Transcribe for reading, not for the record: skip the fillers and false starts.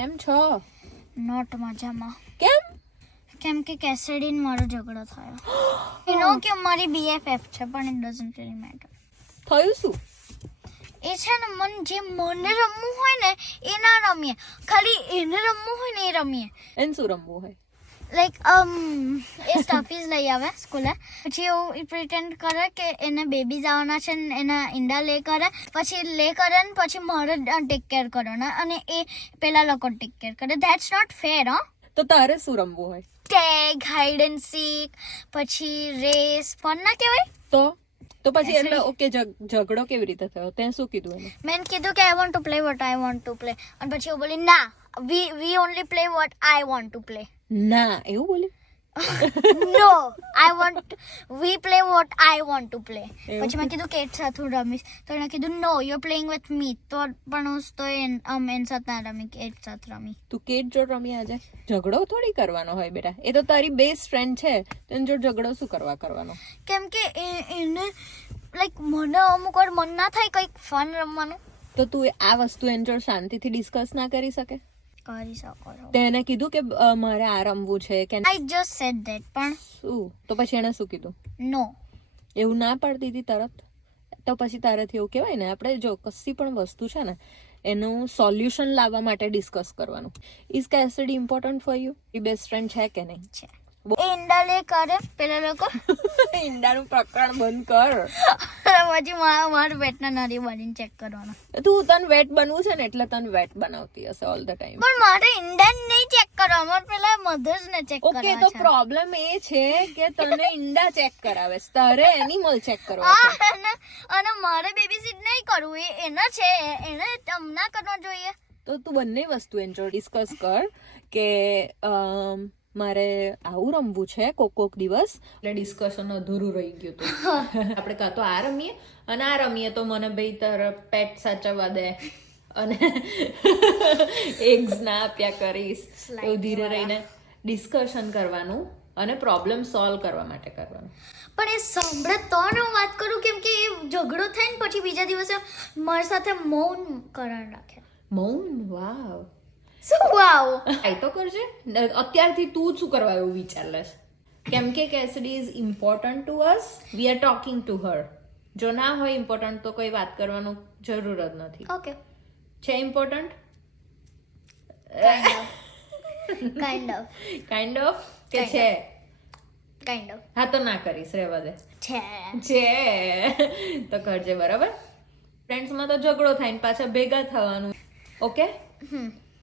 કેમ છો? નોટ મજામાં. કેમ કે કેસેડીન મારો ઝઘડો થયો. યુ નો કે મારી BFF છે પણ ઇટ ડઝન્ટ રીલી મેટર. થયું શું? એ છે ને મને રમવું હોય ને એ ના રમીએ, ખાલી એને રમવું હોય ને એ રમીએ. એને શું રમવું હોય? લાઈક એ સ્ટફીઝ લઈ આવે સ્કૂલે, પછી એવું પ્રિટેન્ડ કરે કે એને બેબીઝ આવવાના છે ને એના ઈંડા લે કરે, પછી લે કરે ને પછી મારે ટેક કેર કરવાના અને એ પેલા લોકો ટેક કેર કરે. That's not fair. તો તારે શું રમવું હોય? ટેગ, હાઈડ એન્ડ સીક, પછી રેસ. ફન ના કહેવાય? તો પછી એટલે ઓકે, ઝઘડો કેવી રીતે થયો? તે શું કીધું એને? મેં કીધું કે I want to play what I want to play, અને પછી હું બોલી ના, we only play what I want to play. ના, એવું બોલ્યું? No, we play what I want to play. પછી મેં કીધું કે એક સાથે હું રમીશ, તો એને કીધું no, you are playing with me. તો પણ હું તો એન સાથે ના રમી, કે એક સાથે રમી. તું કેટ જોડ રમી આજે? ઝઘડો થોડી કરવાનો હોય બેટા, એ તો તારી બેસ્ટ ફ્રેન્ડ છે, તેની જોડ ઝઘડો શું કરવા કરવાનો? કેમ કે એને લાઈક મને અમુક વાર મન ના થાય કંઈક ફન રમવાનું. તો તું આ વસ્તુ એની જોડ શાંતિથી ડિસ્કસ ના કરી શકે? કરી શકો છો. તેને કીધું કે મારે આ રમવું છે કે આઈ જસ્ટ સેડ ધેટ. પણ શું? તો પછી એને શું કીધું? નો. એવું ના પાડતી હતી તરત? તો પછી તારાથી એવું કહેવાય ને, આપણે જો કશી પણ વસ્તુ છે ને એનું સોલ્યુશન લાવવા માટે ડિસ્કસ કરવાનું. ઇઝ કેસડી ઇમ્પોર્ટન્ટ ફોર યુ? એ બેસ્ટ ફ્રેન્ડ છે કે નહીં? છે. એ ઈંડા લે કરે પેલા લોકો. ઈંડાનું પ્રકરણ બંધ કર. પછી મારા વેટના નરી બનીને ચેક કરવાનો. તું તને વેટ બનવું છે ને એટલે તને વેટ બનાવતી હશે ઓલ ધ ટાઈમ. પણ મારે ઈંડા નહીં ચેક કરવા, મારે પેલા મધર્સ ને ચેક કરવા છે. ઓકે, તો પ્રોબ્લેમ એ છે કે તને ઈંડા ચેક કરાવે છે, તારે એનિમલ ચેક કરવા છે. અને મારે બેબી સીટ નહીં કરવું, એના છે, એને ના કરવા જોઈએ. તો તું બંને વસ્તુ એની જોડે ડિસ્કસ કર કે મારે આવું રમવું છે કોક દિવસ. એટલે ડિસ્કશન અધૂરું રહી ગયું હતું. આપણે કાં તો આ રમીએ અને આ રમીએ, તો મને ભાઈ તારા પેટ સાચવવા દે અને એગ્સ ના આપ્યા કરીશ. એવું ધીરે રહીને ડિસ્કશન કરવાનું અને પ્રોબ્લેમ સોલ્વ કરવા માટે કરવાનું. પણ એ સાંભળે તો ને હું વાત કરું, કેમ કે એ ઝઘડો થાય ને પછી બીજા દિવસે મારી સાથે મૌન કરાર રાખે. મૌન? વાવ. શું વાવ? આઈ તો કરજે. અત્યારથી તું શું કરવા એવું વિચાર લેશ? કેમ કે કેસડી is important to us, we are talking to her. જો ના હોય ઇમ્પોર્ટન્ટ તો કોઈ વાત કરવાનું જરૂર જ નથી. ઓકે. છે ઇમ્પોર્ટન્ટ? કાઇન્ડ ઓફ કે છે? Kind of. હા, તો ના કરીશ, રહેવા દે. છે તો કરજે, બરાબર? ફ્રેન્ડ્સમાં તો ઝઘડો થાય ને પાછા ભેગા થવાનું. ઓકે?